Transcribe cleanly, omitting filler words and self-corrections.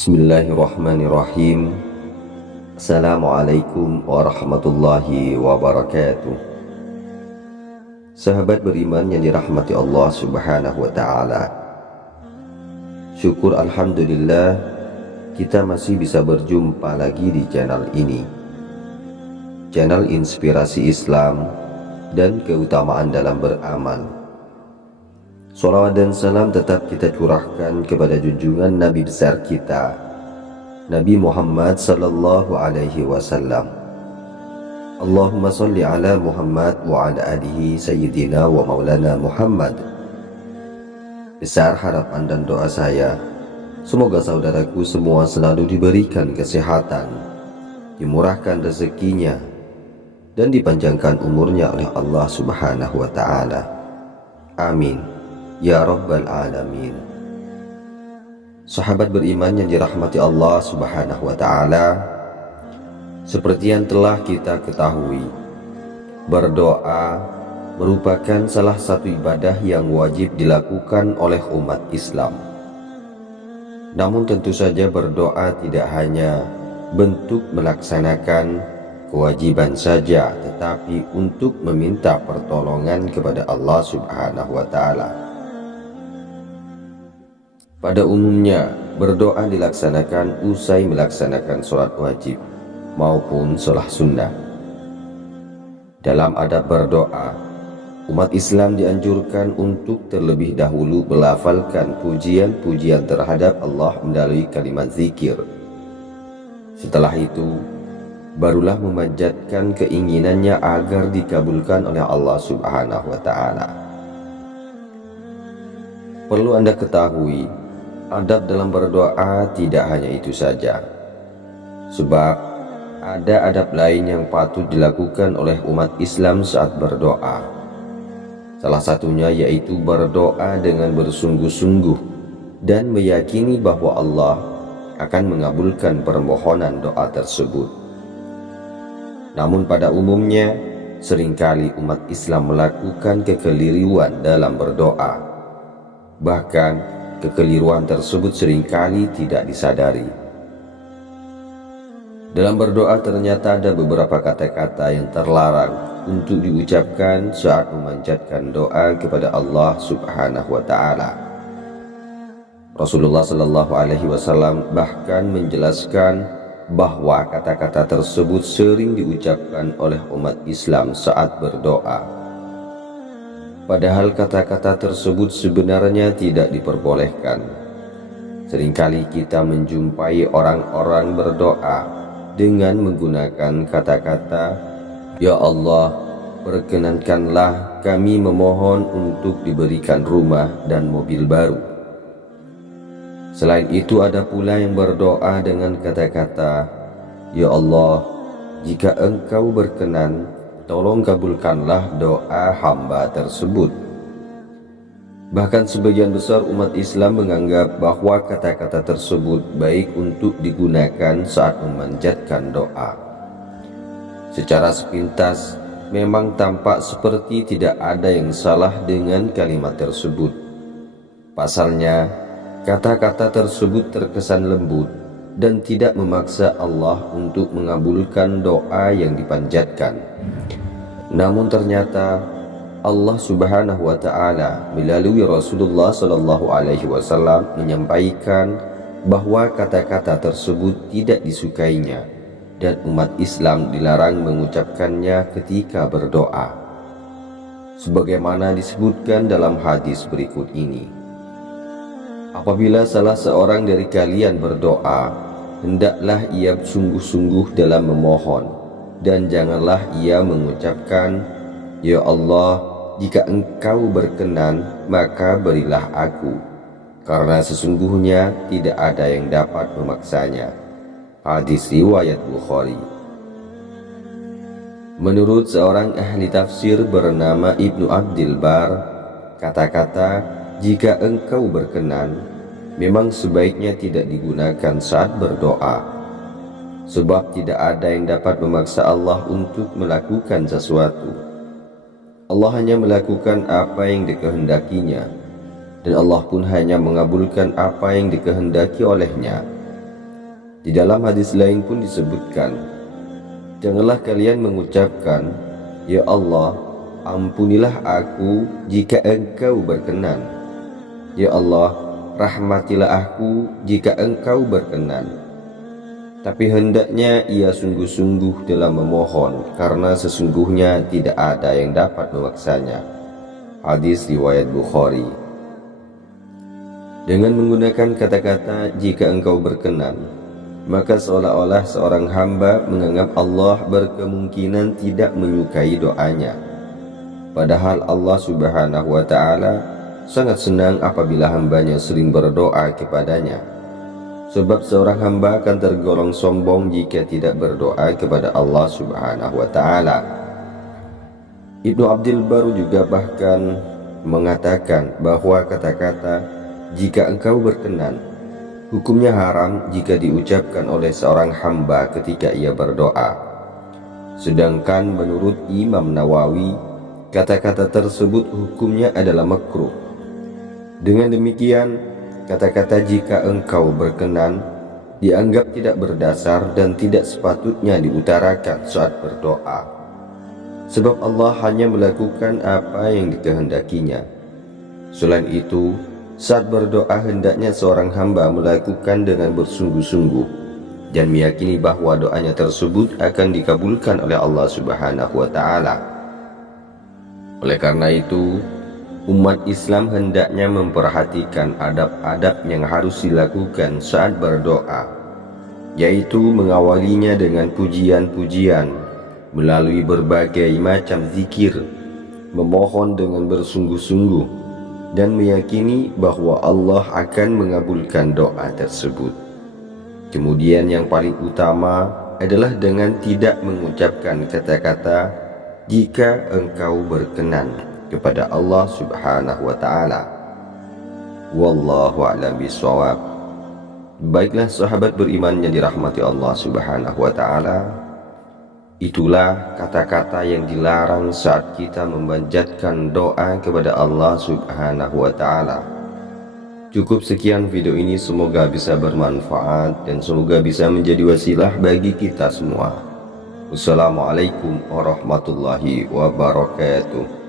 Bismillahirrahmanirrahim. Assalamualaikum warahmatullahi wabarakatuh. Sahabat beriman yang dirahmati Allah subhanahu wa ta'ala, syukur alhamdulillah kita masih bisa berjumpa lagi di channel ini, channel inspirasi Islam dan keutamaan dalam beramal. Salawat dan salam tetap kita curahkan kepada junjungan Nabi besar kita, Nabi Muhammad sallallahu alaihi wasallam. Allahumma salli ala Muhammad wa ala alihi sayyidina wa maulana Muhammad. Besar harapan dan doa saya, semoga saudaraku semua selalu diberikan kesehatan, dimurahkan rezekinya, dan dipanjangkan umurnya oleh Allah subhanahu wa ta'ala. Amin ya Rabbal Alamin. Sahabat beriman yang dirahmati Allah subhanahu wa ta'ala, seperti yang telah kita ketahui, berdoa merupakan salah satu ibadah yang wajib dilakukan oleh umat Islam. Namun tentu saja berdoa tidak hanya bentuk melaksanakan kewajiban saja, tetapi untuk meminta pertolongan kepada Allah subhanahu wa ta'ala. Pada umumnya, berdoa dilaksanakan usai melaksanakan sholat wajib maupun sholat sunnah. Dalam adab berdoa, umat Islam dianjurkan untuk terlebih dahulu melafalkan pujian-pujian terhadap Allah melalui kalimat zikir. Setelah itu, barulah memanjatkan keinginannya agar dikabulkan oleh Allah subhanahu wa ta'ala. Perlu Anda ketahui, adab dalam berdoa tidak hanya itu saja, sebab ada adab lain yang patut dilakukan oleh umat Islam saat berdoa. Salah satunya yaitu berdoa dengan bersungguh-sungguh dan meyakini bahwa Allah akan mengabulkan permohonan doa tersebut. Namun pada umumnya, seringkali umat Islam melakukan kekeliruan dalam berdoa. Bahkan kekeliruan tersebut seringkali tidak disadari. Dalam berdoa ternyata ada beberapa kata-kata yang terlarang untuk diucapkan saat memanjatkan doa kepada Allah subhanahu wa ta'ala. Rasulullah sallallahu alaihi wasallam bahkan menjelaskan bahwa kata-kata tersebut sering diucapkan oleh umat Islam saat berdoa. Padahal kata-kata tersebut sebenarnya tidak diperbolehkan. Seringkali kita menjumpai orang-orang berdoa dengan menggunakan kata-kata, "Ya Allah, perkenankanlah kami memohon untuk diberikan rumah dan mobil baru." Selain itu ada pula yang berdoa dengan kata-kata, "Ya Allah, jika Engkau berkenan, tolong kabulkanlah doa hamba tersebut." Bahkan sebagian besar umat Islam menganggap bahwa kata-kata tersebut baik untuk digunakan saat memanjatkan doa. Secara sepintas, memang tampak seperti tidak ada yang salah dengan kalimat tersebut. Pasalnya, kata-kata tersebut terkesan lembut dan tidak memaksa Allah untuk mengabulkan doa yang dipanjatkan. Namun ternyata Allah subhanahu wa ta'ala melalui Rasulullah sallallahu alaihi wasallam menyampaikan bahwa kata-kata tersebut tidak disukainya dan umat Islam dilarang mengucapkannya ketika berdoa. Sebagaimana disebutkan dalam hadis berikut ini, apabila salah seorang dari kalian berdoa, hendaklah ia sungguh-sungguh dalam memohon, dan janganlah ia mengucapkan, "Ya Allah, jika Engkau berkenan, maka berilah aku, karena sesungguhnya tidak ada yang dapat memaksanya." Hadis riwayat Bukhari. Menurut seorang ahli tafsir bernama Ibnu Abdil Bar, kata-kata "jika Engkau berkenan" memang sebaiknya tidak digunakan saat berdoa, sebab tidak ada yang dapat memaksa Allah untuk melakukan sesuatu. Allah hanya melakukan apa yang dikehendakinya, dan Allah pun hanya mengabulkan apa yang dikehendaki olehnya. Di dalam hadis lain pun disebutkan, janganlah kalian mengucapkan, "Ya Allah, ampunilah aku jika Engkau berkenan. Ya Allah, rahmatilah aku jika Engkau berkenan." Tapi hendaknya ia sungguh-sungguh dalam memohon, karena sesungguhnya tidak ada yang dapat memaksanya. Hadis riwayat Bukhari. Dengan menggunakan kata-kata "jika Engkau berkenan", maka seolah-olah seorang hamba menganggap Allah berkemungkinan tidak menyukai doanya. Padahal Allah Subhanahu wa Ta'ala sangat senang apabila hambanya sering berdoa kepadanya. Sebab seorang hamba akan tergolong sombong jika tidak berdoa kepada Allah Subhanahu wa Ta'ala. Ibnu Abdul Barr juga bahkan mengatakan bahwa kata-kata "jika Engkau berkenan" hukumnya haram jika diucapkan oleh seorang hamba ketika ia berdoa. Sedangkan menurut Imam Nawawi, kata-kata tersebut hukumnya adalah makruh. Dengan demikian, kata-kata "jika Engkau berkenan" dianggap tidak berdasar dan tidak sepatutnya diutarakan saat berdoa. Sebab Allah hanya melakukan apa yang dikehendakinya. Selain itu, saat berdoa hendaknya seorang hamba melakukan dengan bersungguh-sungguh dan meyakini bahwa doanya tersebut akan dikabulkan oleh Allah Subhanahu wa Ta'ala. Oleh karena itu, umat Islam hendaknya memperhatikan adab-adab yang harus dilakukan saat berdoa, yaitu mengawalinya dengan pujian-pujian melalui berbagai macam zikir, memohon dengan bersungguh-sungguh, dan meyakini bahwa Allah akan mengabulkan doa tersebut. Kemudian yang paling utama adalah dengan tidak mengucapkan kata-kata "jika Engkau berkenan" kepada Allah Subhanahu wa Ta'ala. Wallahu a'lam bishawab. Baiklah sahabat beriman yang dirahmati Allah Subhanahu wa Ta'ala, itulah kata-kata yang dilarang saat kita memanjatkan doa kepada Allah Subhanahu wa Ta'ala. Cukup sekian video ini, semoga bisa bermanfaat dan semoga bisa menjadi wasilah bagi kita semua. Wassalamualaikum warahmatullahi wabarakatuh.